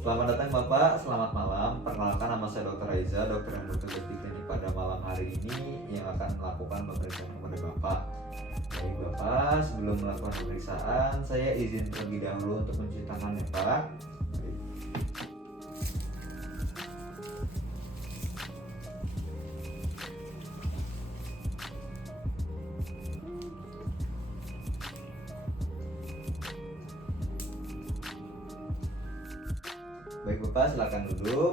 Selamat datang Bapak, selamat malam. Perkenalkan nama saya Dr. Reza, dokter yang bertugas di klinik pada malam hari ini yang akan melakukan pemeriksaan kepada Bapak. Baik Bapak, sebelum melakukan pemeriksaan, saya izin terlebih dahulu untuk mencuci tangan ya Pak. Baik Bapak, silakan duduk.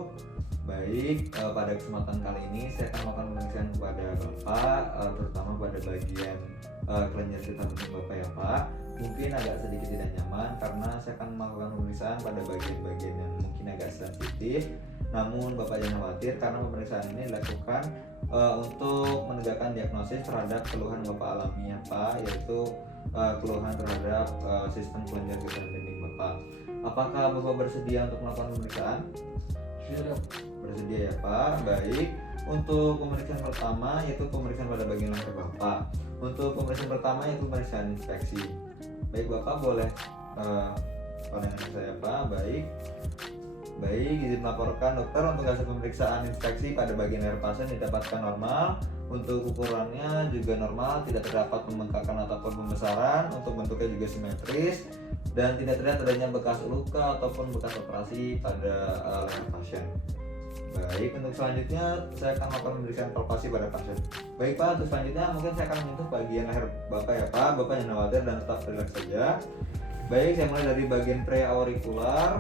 Baik, pada kesempatan kali ini saya akan melakukan pemeriksaan kepada Bapak, terutama pada bagian kelenjar getah bening Bapak ya Pak. Mungkin agak sedikit tidak nyaman karena saya akan melakukan pemeriksaan pada bagian-bagian yang mungkin agak sensitif. Namun Bapak jangan khawatir karena pemeriksaan ini dilakukan untuk menegakkan diagnosis terhadap keluhan Bapak alami ya Pak, yaitu keluhan terhadap sistem kelenjar getah bening Bapak. Apakah Bapak bersedia untuk melakukan pemeriksaan? Bersedia ya Pak. Baik. Untuk pemeriksaan pertama yaitu pemeriksaan pada bagian leher Bapak. Untuk pemeriksaan pertama yaitu pemeriksaan inspeksi. Baik Bapak boleh pandangan saya Pak. Baik, izin melaporkan dokter untuk hasil pemeriksaan inspeksi pada bagian leher pasien didapatkan normal. Untuk ukurannya juga normal, tidak terdapat pembengkakan ataupun pembesaran. Untuk bentuknya juga simetris dan tidak terlihat adanya bekas luka ataupun bekas operasi pada leher pasien. Baik, untuk selanjutnya saya akan melakukan pemeriksaan palpasi pada pasien. Baik Pak, untuk selanjutnya mungkin saya akan menyentuh bagian leher Bapak ya Pak. Bapak jangan khawatir dan tetap relax saja. Baik, saya mulai dari bagian preaurikular.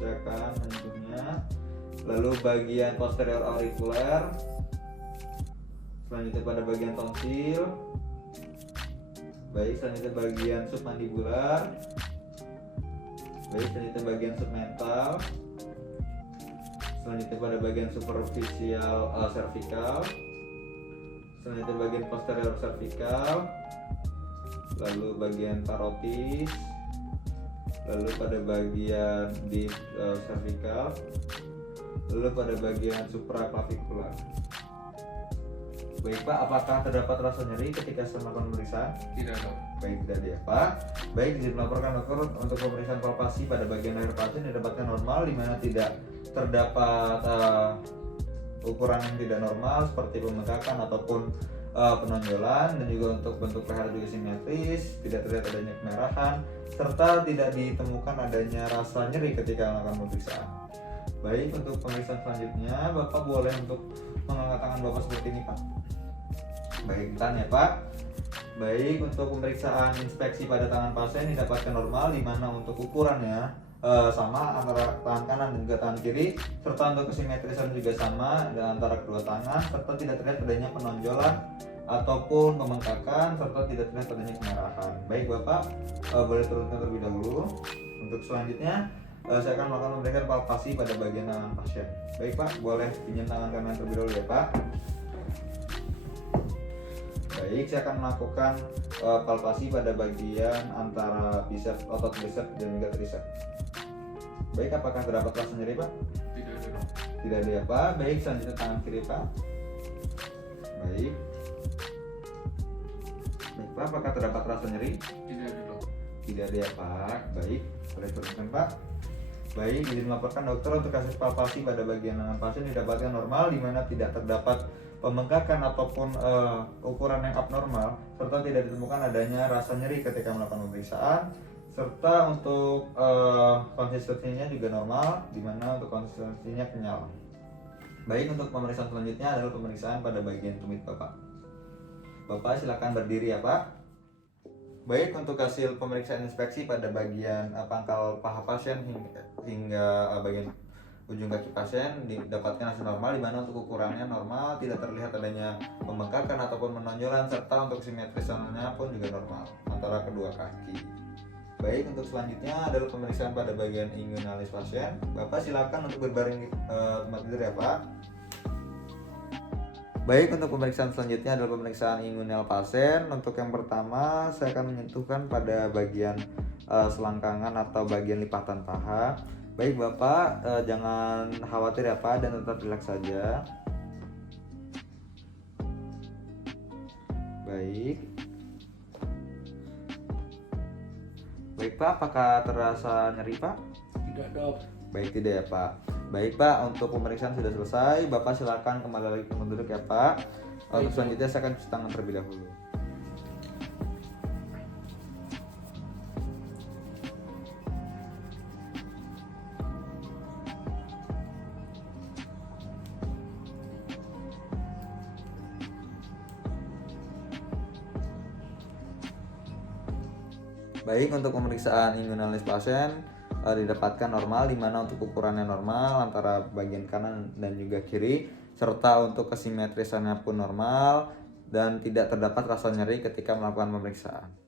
Saya akan menyentuhnya. Lalu bagian posterior aurikular. Selanjutnya pada bagian tonsil. Baik, selanjutnya bagian submandibular. Baik, selanjutnya bagian submental. Selanjutnya pada bagian superficial cervical. Selanjutnya bagian posterior cervical. Lalu bagian parotis. Lalu pada bagian deep cervical. Lalu pada bagian supraclavicular. Baik Pak, apakah terdapat rasa nyeri ketika saya melakukan pemeriksaan? Tidak dok. Baik, tidak ada ya Pak. Baik, izin melaporkan dokter untuk pemeriksaan palpasi pada bagian leher pasien didapatkan normal, di mana tidak terdapat ukuran yang tidak normal seperti pembengkakan ataupun penonjolan, dan juga untuk bentuk leher juga simetris, tidak terlihat adanya kemerahan, serta tidak ditemukan adanya rasa nyeri ketika melakukan pemeriksaan. Baik, untuk pemeriksaan selanjutnya Bapak boleh untuk mengangkat tangan Bapak seperti ini Pak. Baik, tahan ya Pak. Baik, untuk pemeriksaan inspeksi pada tangan pasien didapatkan normal, di mana untuk ukurannya sama antara tangan kanan dan juga tangan kiri, serta untuk kesimetrisan juga sama antara kedua tangan, serta tidak terlihat adanya penonjolan ataupun pembengkakan, serta tidak terlihat adanya kemerahan. Baik Bapak, boleh turunkan terlebih dahulu. Untuk selanjutnya saya akan melakukan pemeriksaan palpasi pada bagian tangan pasien. Baik Pak, boleh pinjam tangan kanan terlebih dahulu ya Pak. Baik, saya akan melakukan palpasi pada bagian antara biceps, otot biceps dan juga triceps. Baik, apakah terdapat rasa nyeri Pak? Tidak ada dok. Tidak ada ya Pak. Baik, selanjutnya tangan kiri Pak. Baik. Baik Pak, apakah terdapat rasa nyeri? Tidak ada dok. Tidak ada ya Pak. Baik, boleh turunkan Pak. Baik, izin melaporkan dokter untuk kasus palpasi pada bagian lengan pasien didapatkan normal, di mana tidak terdapat pembengkakan ataupun ukuran yang abnormal, serta tidak ditemukan adanya rasa nyeri ketika melakukan pemeriksaan, serta untuk konsistensinya juga normal, di mana untuk konsistensinya kenyal. Baik, untuk pemeriksaan selanjutnya adalah pemeriksaan pada bagian tumit Bapak. Bapak silakan berdiri ya Pak. Baik, untuk hasil pemeriksaan inspeksi pada bagian pangkal paha pasien hingga bagian ujung kaki pasien didapatkan hasil normal, di mana untuk ukurannya normal, tidak terlihat adanya pembengkakan ataupun menonjolan, serta untuk simetrisannya pun juga normal antara kedua kaki. Baik, untuk selanjutnya adalah pemeriksaan pada bagian inguinalis pasien. Bapak silakan untuk berbaring di tempat tidur ya Pak. Baik, untuk pemeriksaan selanjutnya adalah pemeriksaan inguinal pasien. Untuk yang pertama, saya akan menyentuhkan pada bagian selangkangan atau bagian lipatan paha. Baik Bapak, jangan khawatir ya Pak, dan tetap rileks saja. Baik. Baik Pak, apakah terasa nyeri Pak? Tidak dok. Baik, tidak ya Pak. Baik Pak, untuk pemeriksaan sudah selesai. Bapak silakan kembali lagi ke tempat duduk ya Pak. Untuk selanjutnya saya akan cuci tangan terlebih dahulu. Baik, untuk pemeriksaan imunalis pasien didapatkan normal, di mana untuk ukurannya normal antara bagian kanan dan juga kiri, serta untuk kesimetrisannya pun normal dan tidak terdapat rasa nyeri ketika melakukan pemeriksaan.